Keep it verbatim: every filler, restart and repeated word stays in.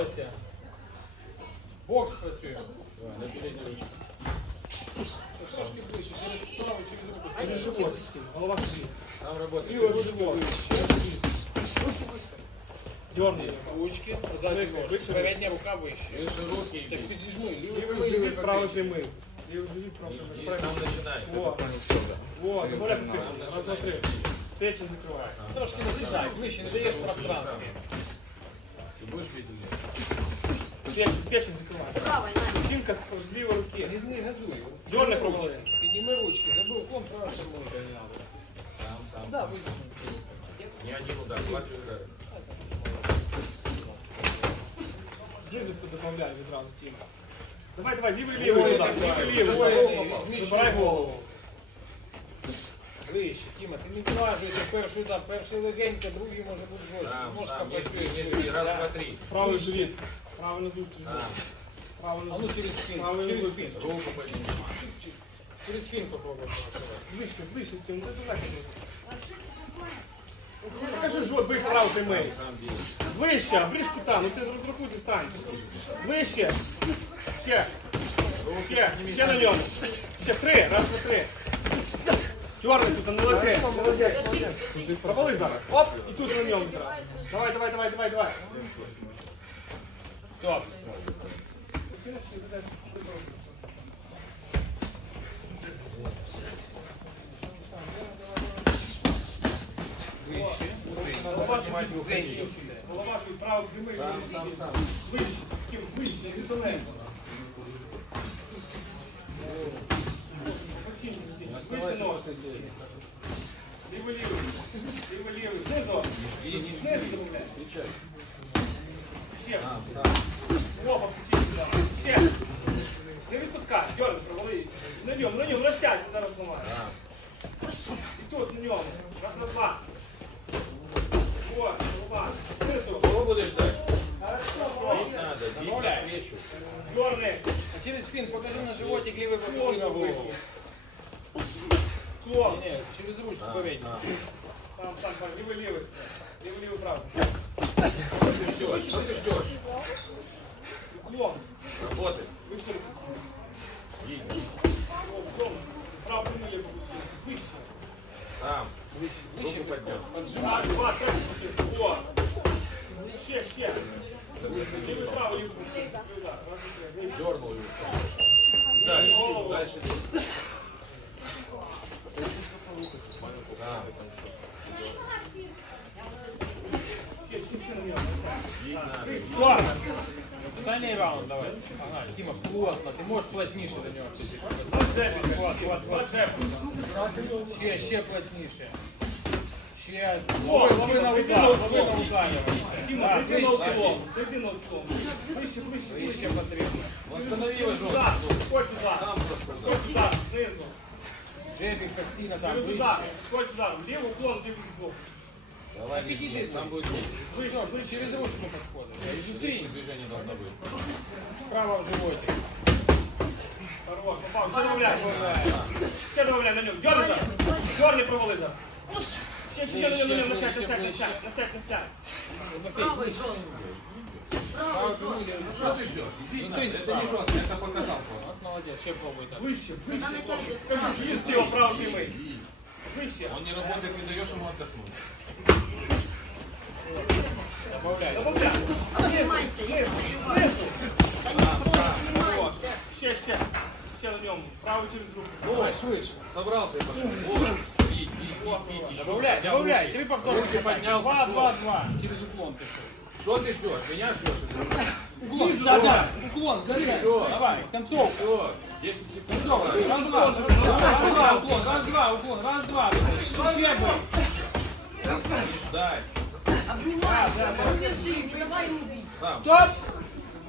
Бокс працює. На передній ручці. Трошки ближче, через праву, через руку. Через живот. Голова вниз. Там работает. Левый живот. Дерни. Ручки, сзади нож. Передняя рука выше. Выше руки. Так піджми. Левый живот, правый жми. Левый живот, правый жми. Там начинай. Вот. Вот. Добавляй по раз, два, три. Печень закрывай. Трошки назижай. Ближче, не даешь пространства. Ты будешь видеть? Печень закрывай. Правой, Надя. Спинка с левой руки. Не, не газуй. Дерни ручки. Подними ручки. Забыл клон, правой стороной. Сам, сам. Да, выдержим. Не один удар, два-три удара. Снизу кто добавляет сразу, Тима. Давай, давай, левый, левый удар. Левый, левый. Забирай голову. Вище, Тіма, ти не влажуйся в перший удар, перший легенько, другий може бути жорстче. Ножка працює. Раз, два, три. Правий живіт. Правий нозу. Правий нозу. А ну через спину. Через спину. Руку подними. Через спину попробуй. Вище, вище, Тіма, не туди. Покажи жод, бий праву прямий. Вище, ближ кута, ну ти розрахуй дистанцію. Вище. Ще. Ще, ще на ньому. Ще три, раз, два, три. Чорний тут, не легке. Провали зараз. Оп, і тут на ньому. Давай, давай, давай, давай, давай. Стоп. Вище. Голова, що право прямий. Вище, вище, висоненько. Вище нож. Лівий, лівий. Лівий, лівий. Знизу. Знизу добавляй. Ще. Опа, включи сюди. Ще. Не відпускай. Дьорни, провали. На ньому, на ньому, насядь, зараз зламає. І тут, на ньому. Раз, на два. Вот, голова. Знизу. Кого будешь ждать? Хорошо. Бить надо, бить навстречу. Дьорни. А через фин покажи на животик левый боковой на голову. Клон. Не, не, через ручку переднюю. Сам, сам, сам, левый, левый. Левый, левый, правый. Что ты ждешь? Что ты ждешь? Клон. Работай. Выше. Бить. Клон. Правый, левый. Выше. Сам. Выше, Руку выше поднял. Два, два, три. Вот. Ще, ще. Левый, правый, левый. Дернул его. Дальше. Дальше. Да. Все. Дальний раунд давай. Ага, Тима, плотно. Ты можешь плотнейше до него. Вот, вот, вот. Ще, ще плотнейше. Ще. Лови, лови на удар, лови на удар. Да, Зайди на выше. уклон. Зайди на уклон. Выше, выше, выше. Выше потребно. Восстанови его жестко. Да, сходь сюда. Сам просто. Сходь сюда, снизу. Джебик, Костина там, Через выше. удар. Сходь сюда. Левый уклон, левый уклон. Давай, Аппетит бить. идет. Сам будет бить. Выше, выше, через ручку подходит. Изнутри, Лишнее движение должно быть. справа в животе. Хорош, попал. Все добавляй. Все добавляй на нем. Дерни там. Дерни провали там. Ще, ще, на нем, на нем. Насядь, насядь, насядь. Насядь, насядь. Правый жестко. Правый живот. Что ты ждешь? Бить Ну, надо. стой, Это справа. не жестко, это показал. Вот молодец, ще пробуй так. Выше, Когда выше. натянет, Скажи, есть его правый прямой. Выше. Он не работает, ты даешь ему отдохнуть. Добавляй. Добавляй. Снимайся, если Снизу. Да не стой, снимайся. Ще, ще. Ще на нем. Правый через руку. Давай швидше. Собрался и пошел. Вот. Бить, бить, бить, бить. Еще. Добавляй, Поднял добавляй. руки. Тебе повтор. Руки поднял, Два, пошел. два, два. Через уклон пішов. Что ты ждешь? Меня ждешь? Уклон, да, да. Уклон, горячий. Еще. Давай, концовка. Все. десять секунд. Концовка. Раз, два. Раз, два, уклон. Раз, два, уклон. Раз, два. Ще бой. Не ждать. Обнимайся, держи, не давай ему бить. Сам. Стоп.